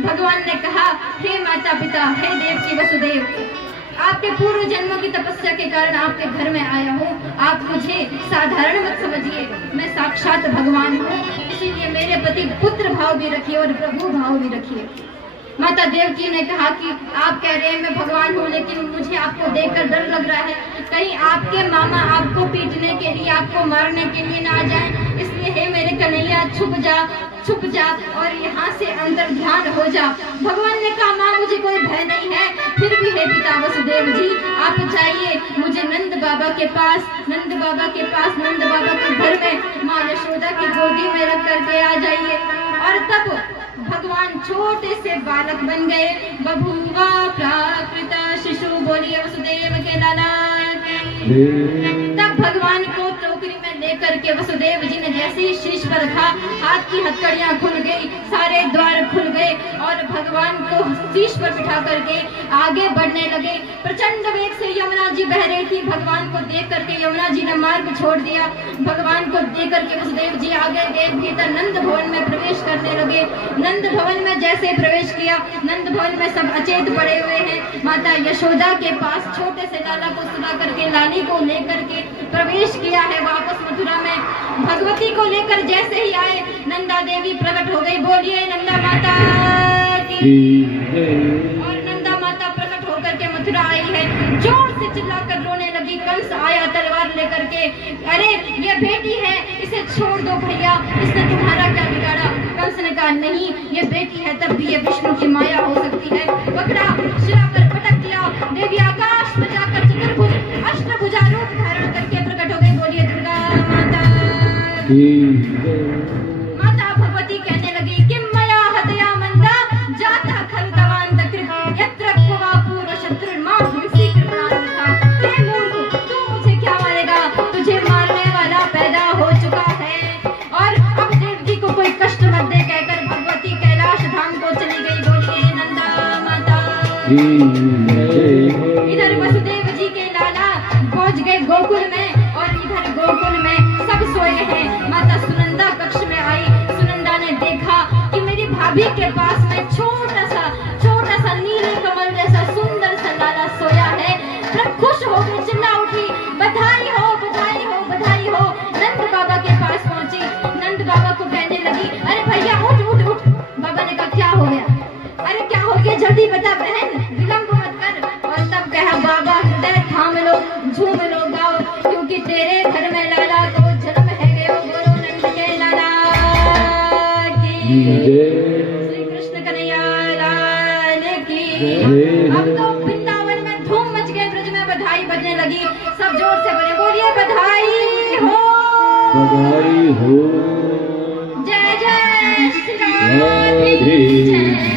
भगवान ने कहा, हे माता पिता, हे देवकी वसुदेव, आपके पूर्व जन्मों की तपस्या के कारण आपके घर में आया हूँ। आप मुझे साधारण मत समझिए, मैं साक्षात भगवान हूँ। इसीलिए मेरे प्रति पुत्र भाव भी रखिए और प्रभु भाव भी रखिए। माता देवकी ने कहा कि आप कह रहे हैं मैं भगवान हूँ, लेकिन मुझे आपको देखकर डर लग रहा है, कहीं आपके मामा आपको पीटने के लिए, आपको मारने के लिए ना आ जाएं। इसलिए हे मेरे कन्हैया, छुप जा और यहाँ से अंतर ध्यान हो जा। भगवान ने कहा, माँ मुझे कोई भय नहीं है, फिर भी हे पिता वसुदेव जी, आप जाइए मुझे नंद बाबा के पास, नंद बाबा के घर में माँ यशोदा की गोदी में रख करके आ जाइए। और तब भगवान छोटे से बालक बन गए। बभूवा प्राकृत शिशु, बोलिए वसुदेव के लाला के। तब भगवान को टोकरी में लेकर के वसुदेव जी ने जैसे ही शीश पर रखा, हाथ की हथकड़ियां खुल गई, सारे द्वार खुल गए और भगवान को शीश पर बिठा करके आगे बढ़ने लगे। प्रचंड वेग से यमुना जी बह रही थी। भगवान को देख करके यमुना जी ने मार्ग छोड़ दिया। भगवान को देख करके वसुदेव जी आगे गए, भीतर नंद भवन में प्रवेश करने लगे। नंद भवन में जैसे प्रवेश किया, नंद भवन में सब अचेत पड़े हुए हैं। माता यशोदा के पास छोटे से लाला को सुला करके, लाली को लेकर के प्रवेश किया है वापस मथुरा में। भगवती को लेकर जैसे ही आए, नंदा देवी प्रकट हो गई। बोलिए नंदा माता की। और नंदा माता प्रकट होकर के मथुरा आई है, जोर से चिल्लाकर रोने लगी। कंस आया तलवार लेकर के, अरे ये बेटी है, इसे छोड़ दो भैया, इसने तुम्हारा क्या बिगाड़ा। कंस ने कहा, नहीं ये बेटी है, तब भी ये विष्णु की माया हो सकती है। पकड़ा, शिला पर पटक दिया। देवी आकाश में जाकर चतुर्भुज अष्टभुजा रूप धारण करके प्रकट हो गई। बोलिए दुर्गा माता की। माता भगवती कहने लगी, किम मया हतया मंदा जाता खल दवांत कृत यत्र क्वा पूर्व शत्रु मां हिंसी कृपणान था। हे मूर्ख, तू मुझे क्या मारेगा, तुझे मारने वाला पैदा हो चुका है। और अब देवकी को कोई कष्ट मत दे कहकर भगवती कैलाश धाम को चली गई। बोलिए नंदा माता। इधर वसुदेव जी के लाला पहुंच गए गोकुल में, और इधर गोकुल में सब सोए हैं। माता सुनंदा कक्ष में आई। सुनंदा ने देखा कि मेरी भाभी के पास में छोटा सा नीले कमल जैसा सुंदर सा लाला सोया है। सब खुश हो गई, चिल्ला उठी, बधाई हो बधाई हो बधाई हो। नंद बाबा के पास पहुंची, नंद बाबा को कहने लगी, अरे भैया उठ उठ उठ। बाबा ने कहा, क्या हो गया, अरे क्या हो गया, जल्दी बता बहन, विलंब मत कर। और तब कहा, बाबा हृदय थाम लो, झूम लो, गाओ, क्योंकि तेरे घर में लाला को जन्म है गयो। बोलो नंद के लाला की। श्री कृष्ण कन्हैया लाल की। अब तो वृंदावन में धूम मच गए, ब्रज में बधाई बजने लगी। सब जोर से बोले, बोलिए बधाई हो, बधाई हो। जय जय श्री राधे।